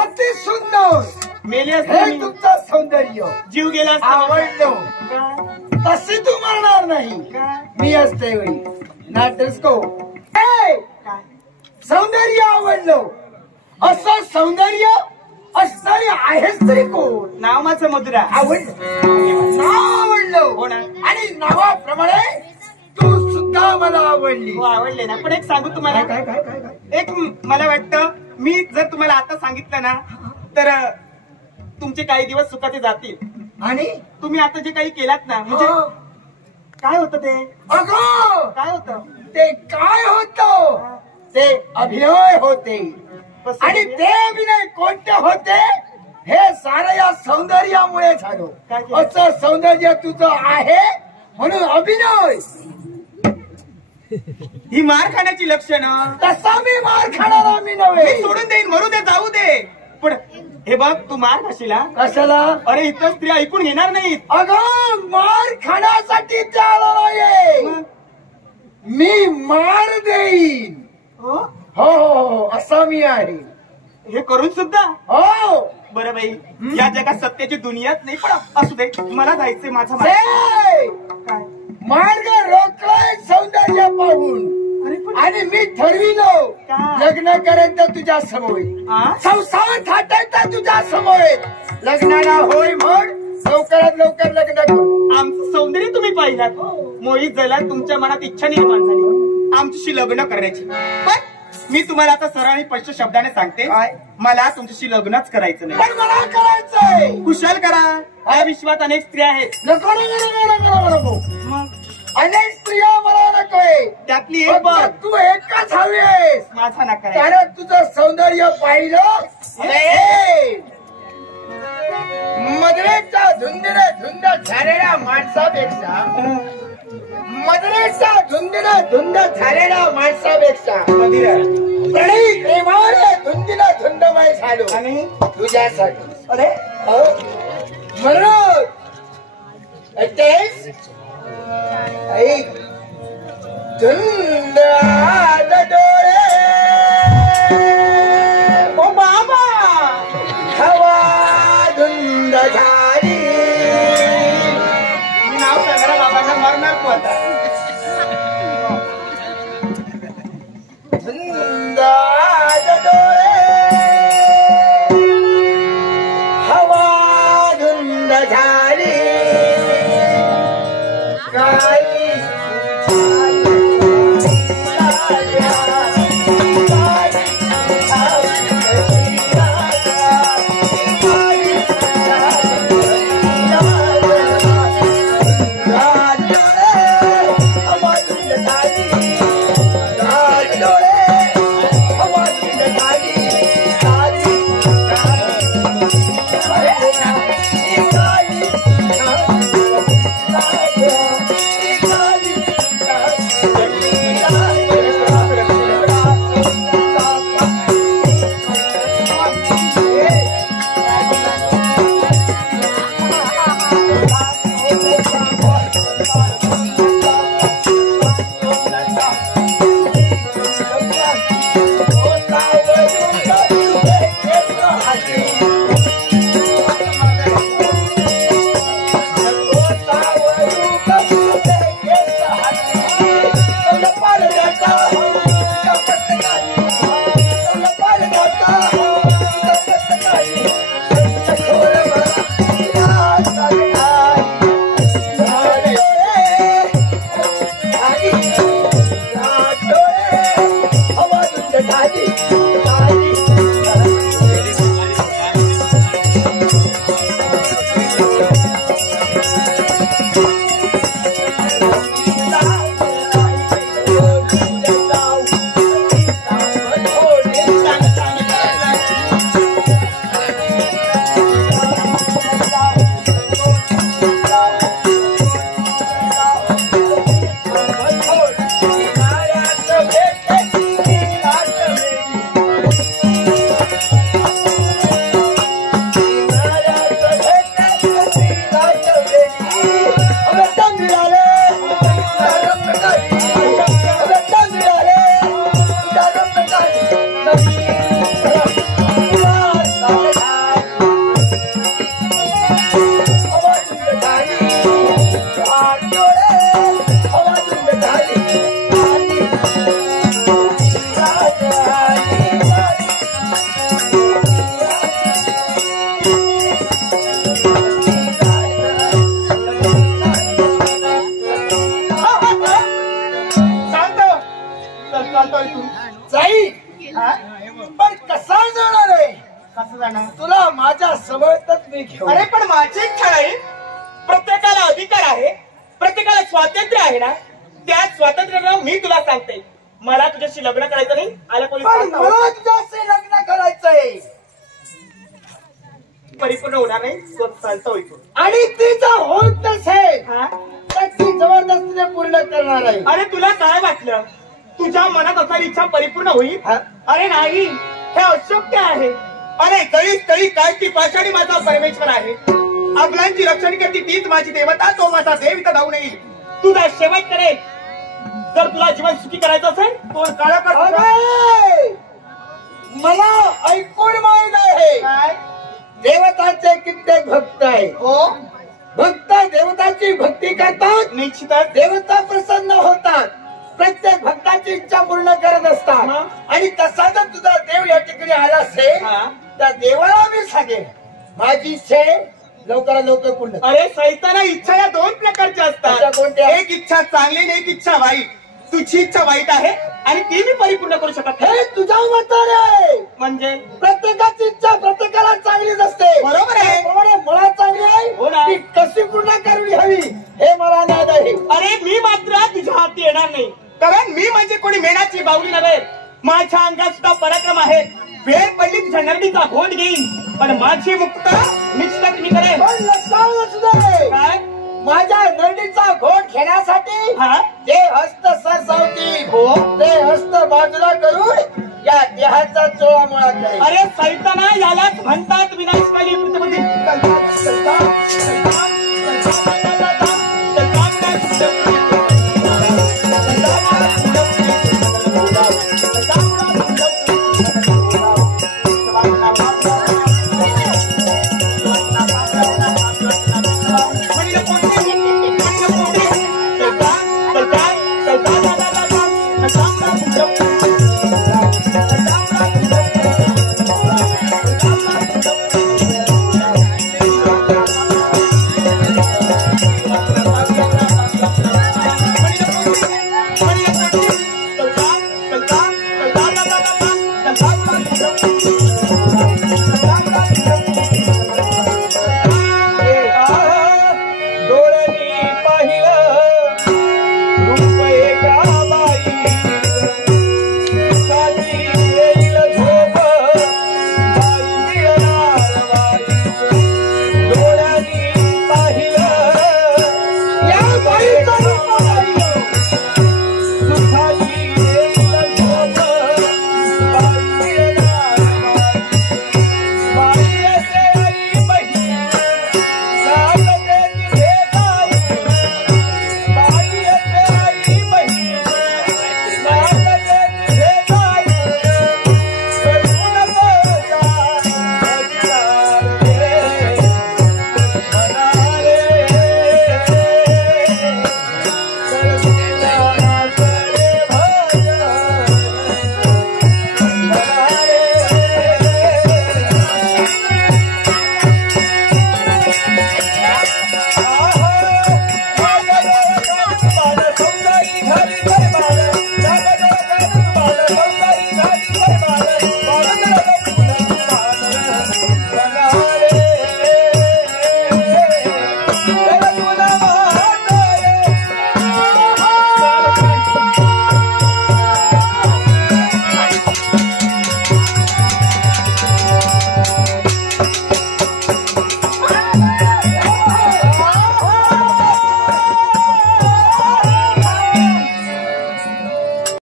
अति सुंदर मेली हे असते तुमचं सौंदर्य जीव गेला असता. आवडलं तशी तू मरणार नाही मी असते होई नाटस्को सौंदर्य आवडलं असं सौंदर्य असणारी आहेस तरी कोण नाव माझं मधुरा. आवडलं नाव आवडलं हो ना. आणि नावाप्रमाणे तू सुद्धा मला आवडली. हो आवडले ना. पण एक सांगू तुम्हाला काय काय काय काय एक मला वाटतं मी जर तुम्हाला आता सांगितलं ना तर तुमचे काही दिवस सुखाचे जातील आणि तुम्ही आता जे काही केलात ना म्हणजे काय होतं ते अगं काय होतं ते काय होत ते अभिनय होते आणि ते अभिनय कोणते होते हे सारं या सौंदर्यामुळे झालं. काय केलं? असं सौंदर्य तुझं आहे म्हणून अभिनय. ही मार खाण्याची लक्षणं. तसा मी मार खाणारा मी नव्हे. मी सोडून देईन मरू दे जाऊ दे पण हे बघ तू मार खाशील हा? कशाला अरे इतर स्त्री ऐकून घेणार नाहीत. अगं मार खाण्यासाठी ते आला नाहीये मी मार देईन. हो हो हो हो असा मी आहे. हे करून सुद्धा हो बरं बाई या जगात सत्याची दुनियाच नाही पण असू दे मला जायचंय माझा ते काय मार्ग रोखलाय सौंदर्य पाहून अरे पण आणि मी ठरविलो काय? लग्न करायचं तुझ्या समोर हा? संसार थाटायचा तुझ्या समोर लग्नाला होय म्हण लवकरात लवकर लग्न करू. आमचं सौंदर्य तुम्ही पाहिलात मोहित झाला तुमच्या मनात इच्छा निर्माण झाली आमच्याशी लग्न करण्याची. पण मी तुम्हाला आता सरळ आणि स्पष्ट शब्दाने सांगते काय? मला तुमच्याशी लग्नच करायचं नाही. पण मला करायचंय. कुशल करा या विश्वात अनेक स्त्रिया आहेत. नको नको नको नको नको मग अनेक स्त्रिया मला नकोय त्यातली एक बघ फक्त तू एकच हवी आहेस. माझा नका आहे. कारण तुझं सौंदर्य पाहिलं मदरेच्या धुंदीने धुंद झालेल्या माणसापेक्षा मदरेच्या धुंदीने धुंद झालेल्या माणसापेक्षा प्रणयी प्रेमाने धुंदीने धुंदमय झालो आणि तुझ्यासाठी. अरे हो म्हणून तेच ऐक धुंद आज डोळे ओ बाबा हवा धुंद झाली. मी नाव सांगणार बाबांना मरणार तू आता. धुंद आज डोळे हवा धुंद झाली काही पण कसा जाणार आहे? कसं जाणार? तुला माझ्या समोरच मी घेऊ. अरे पण माझी इच्छा आहे. प्रत्येकाला अधिकार आहे, प्रत्येकाला स्वातंत्र्य आहे ना. त्या स्वातंत्र्याला मी तुला सांगते, मला तुझ्याशी लग्न करायचं नाही. आला पोलीस मला तुझ्याशी लग्न करायचंय. परिपूर्ण होणार नाही. चालतं होईल आणि तिचा होत नसेल हा. तर ती जबरदस्तीने पूर्ण करणार आहे. अरे तुला काय वाटलं तुझ्या मनात असणारी इच्छा परिपूर्ण होईल? अरे नाही, हे अशक्य आहे. अरे कळी कळी काय ती पाषाणी माझा परमेश्वर आहे. आपल्यांची रक्षण करते तीच माझी देवता, तो माझा देव इथं धावून येईल. तुझा शेवट करेल. जर तुला जीवन सुखी करायचं असेल तो काळा कर. मला ऐकून माहित आहे काय देवताचे कित्येक भक्त आहे. हो, भक्त देवताची भक्ती करतात, निश्चितच देवता प्रसन्न होतात, प्रत्येक भक्ताची इच्छा पूर्ण करत असतात. आणि तसा जर तुझा देव या ठिकाणी आला असेल त्या देवाला मी सांगेन माझी इच्छा लवकरात लवकर पूर्ण. अरे सैताना, इच्छा या दोन प्रकारच्या असतात. कोणत्या? एक इच्छा चांगली आणि एक इच्छा वाईट. तुझी इच्छा वाईट आहे आणि ती मी परिपूर्ण करू शकत नाही. हे तुझ्या मताने आहे. म्हणजे प्रत्येकाची इच्छा प्रत्येकाला चांगलीच असते. बरोबर आहे. त्याप्रमाणे मला चांगली आहे हो ना. ती कशी पूर्ण करवी हवी हे मला ज्ञात आहे. अरे मी मात्र तुझ्या हाती येणार नाही, कारण मी म्हणजे कोणी मेणाची बावली नव्हे. माझ्या अंगात सुद्धा पराक्रम आहे. वेळ पडली तुझ्या नरडीचा घोट घेईन, पण माझी मुक्ता निश्चित मी करेन. पण लक्षात असू दे, काय माझ्या नरडीचा घोट घेण्यासाठी हा ते हस्त सरसावतील. हो, ते हस्त बाजूला करून या देहाचा चोळामोळा करेल. अरे सैताना, यालाच म्हणतात विनाशकाली